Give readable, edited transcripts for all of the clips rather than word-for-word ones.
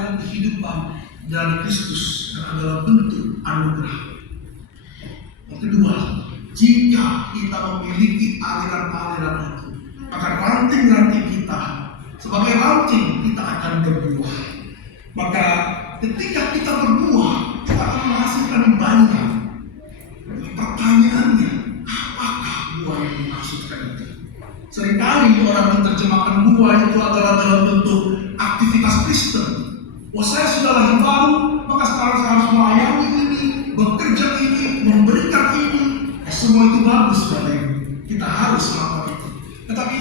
kalian kehidupan dari Kristus yang adalah bentuk anugerah. Yang kedua, jika kita memiliki aliran-aliran itu, maka ranting-ranting kita, sebagai ranting kita akan berbuah. Maka ketika kita berbuah, kita akan menghasilkan banyak. Pertanyaannya, apakah buah yang dimaksudkan itu? Seringkali orang menerjemahkan buah itu adalah dalam bentuk aktivitas Kristen. Wah, saya sudah lahir baru, maka sekarang saya harus melayani ini, bekerja ini, memberikan ini. Semua itu bagus, Bapak Ibu. Kita harus melakukan itu. Tetapi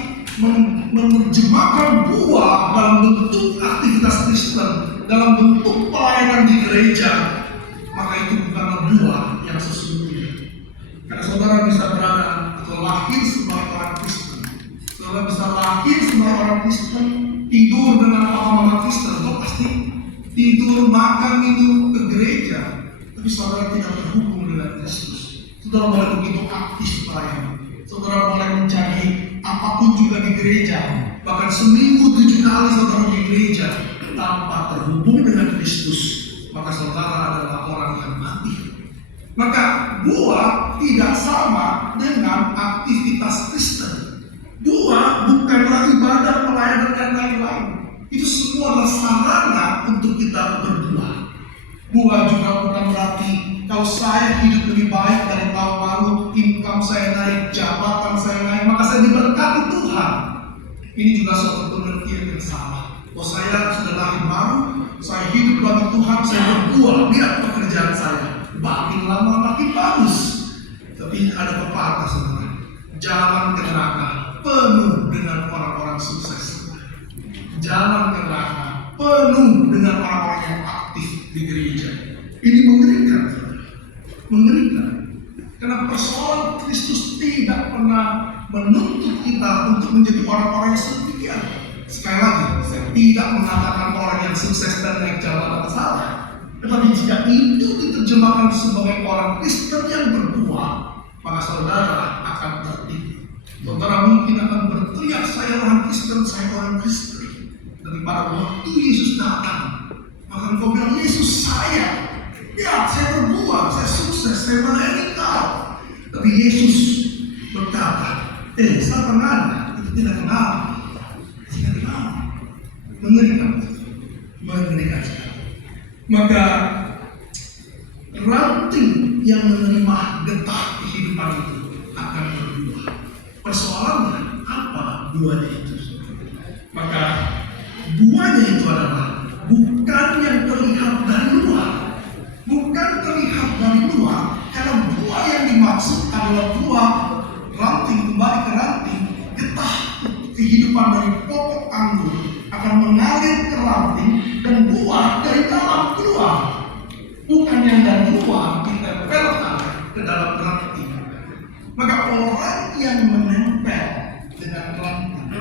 menerjemahkan buah dalam bentuk aktivitas Kristen, dalam bentuk pelayanan di gereja, maka itu bukanlah buah yang sesungguhnya. Karena saudara bisa berada atau lahir sebagai orang Kristen, saudara bisa lahir sebagai orang Kristen, tidur dengan papa-mama Kristen, itu pasti tidur, makan, minum ke gereja, tapi saudara tidak terhubung dengan Kristus. Saudara boleh begitu aktif pelayanan, saudara boleh menjadi apapun juga di gereja, bahkan seminggu 7 kali saudara di gereja tanpa terhubung dengan Kristus, maka saudara adalah orang yang mati. Maka buah tidak sama dengan aktivitas Kristen. Buah bukanlah ibadah, pelayanan dan lain-lain. Itu semua adalah sarana untuk kita berbuah. Buah juga bukan berarti kalau saya hidup lebih baik dari tahun lalu, income saya naik, jabatan saya naik, maka saya diberkati Tuhan. Ini juga suatu pengertian yang salah. Oh, saya sudah lahir baru, saya hidup bagi Tuhan, saya berbuah, lihat pekerjaan saya makin lama makin bagus. Tapi ada pepatah, saudara, jalan ke neraka penuh dengan orang-orang sukses. Jalan ke neraka penuh dengan orang-orang yang aktif di gereja. Ini mengerikan, saudara. Mengerikan. Karena persoalan Kristus tidak pernah menuntut kita untuk menjadi orang-orang yang sedemikian. Sekali lagi, saya tidak mengatakan orang yang sukses dan naik jabatan salah. Tetapi jika itu diterjemahkan sebagai orang Kristen yang berbuah, maka saudara akan tertipu. Saudara mungkin akan berteriak, saya orang Kristen, saya orang Kristen. Tapi pada waktu Yesus datang, maka engkau bilang, Yesus saya. Ya, saya berbuah, saya sukses, saya melayani kau. Tapi Yesus berkata, saya kenal, itu tidak kenal. Tidak kenal. Mengerikan. Mengerikan sekali. Maka ranting yang menerima getah kehidupan itu akan berbuah. Persoalannya apa buahnya itu? Maka buahnya itu adalah bukan yang terlihat dari luar. Bukan terlihat dari luar, karena buah yang dimaksud adalah buah ranting, kembali ke ranting, getah kehidupan dari pokok anggur akan mengalir ke ranting dan buah dari dalam keluar. Bukan yang dari luar ditempelkan ke dalam ranting. Maka orang yang menempel dengan ranting,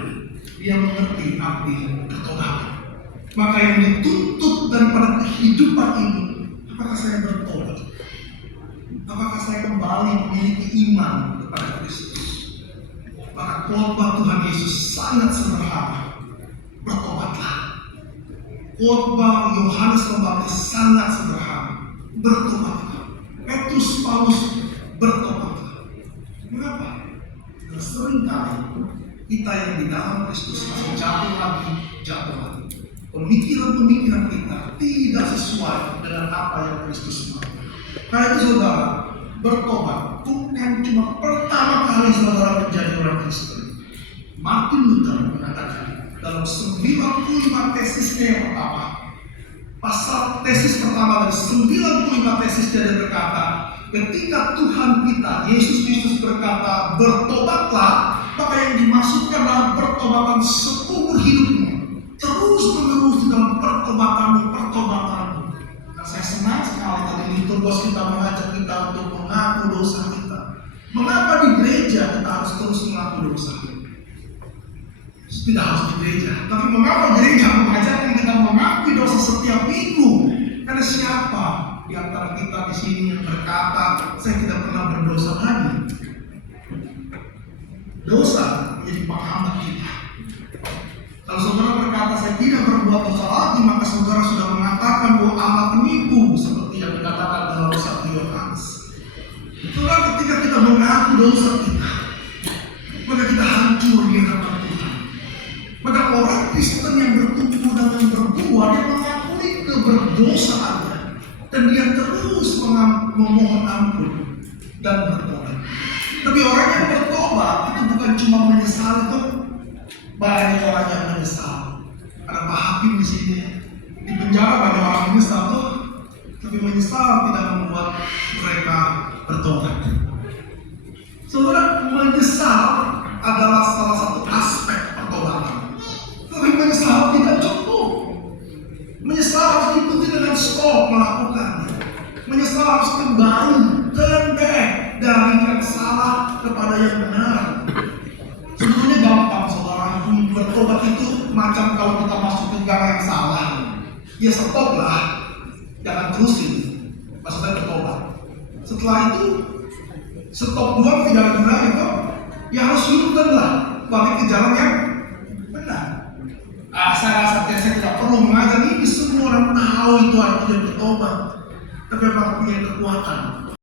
dia mengerti arti ketobatan. Maka yang dituntut daripada kehidupan ini, apakah saya bertobat? Apakah saya kembali memiliki iman kepada Kristus? Maka khotbah Tuhan Yesus sangat sederhana. Bertobatlah. Khotbah Yohanes Pembaptis sangat sederhana. Bertobatlah. Petrus, Paulus, bertobatlah. Mengapa? Karena seringkali kita yang di dalam Kristus masih jatuh lagi. Pemikiran-pemikiran kita tidak sesuai dengan apa yang Kristus mau. Karena itu saudara, bertobat bukan cuma pertama kali saudara menjadi orang Kristen. Martin Luther mengatakan dalam 95 tesisnya yang pertama, pasal tesis pertama dari 95 tesis dia berkata, ketika Tuhan kita, Yesus Kristus berkata, bertobatlah, maka yang dimaksudkan adalah pertobatan seumur hidupmu. Terus menerus di dalam pertobatanmu. Nah, saya senang sekali tadi liturgos kita mengajak kita untuk mengaku dosa kita. Mengapa di gereja kita harus terus mengaku dosa? Tidak harus di gereja, tapi mengapa gereja mengajarkan kita mengakui dosa setiap minggu? Karena siapa di antara kita di sini yang berkata, saya tidak pernah berdosa lagi? Dosa menjadi penghambat kita. Kalau saudara berkata saya tidak berbuat dosa lagi, maka saudara sudah mengaku dosa kita, maka kita hancur di hadapan Tuhan. Maka orang Kristen yang bertumbuh dan yang berbuah, dia mengakui keberdosaannya dan dia terus memohon ampun dan bertobat. Tapi orang yang bertobat itu bukan cuma menyesal, itu banyak orang yang menyesal. Ada Pak Hakim di sini, di penjara banyak orang menyesal tuh, tapi menyesal tidak membuat mereka bertobat. Saudara, menyesal adalah salah satu aspek pertobatan. Tapi menyesal tidak cukup. Menyesal harus diikuti dengan stop melakukannya. Menyesal harus kembali, turn back dari yang salah kepada yang benar. Sebetulnya gampang, saudara. Bertobat itu macam kalau kita masuk ke gang yang salah. Ya stop lah, jangan terusin. Maksudnya bertobat. Setelah itu stop doang tidak guna itu, ya harus U-turn lah, balik ke jalan yang benar. Saya rasa saya tidak perlu mengajar ini, semua orang tahu itu artinya bertobat. Tapi apakah punya kekuatan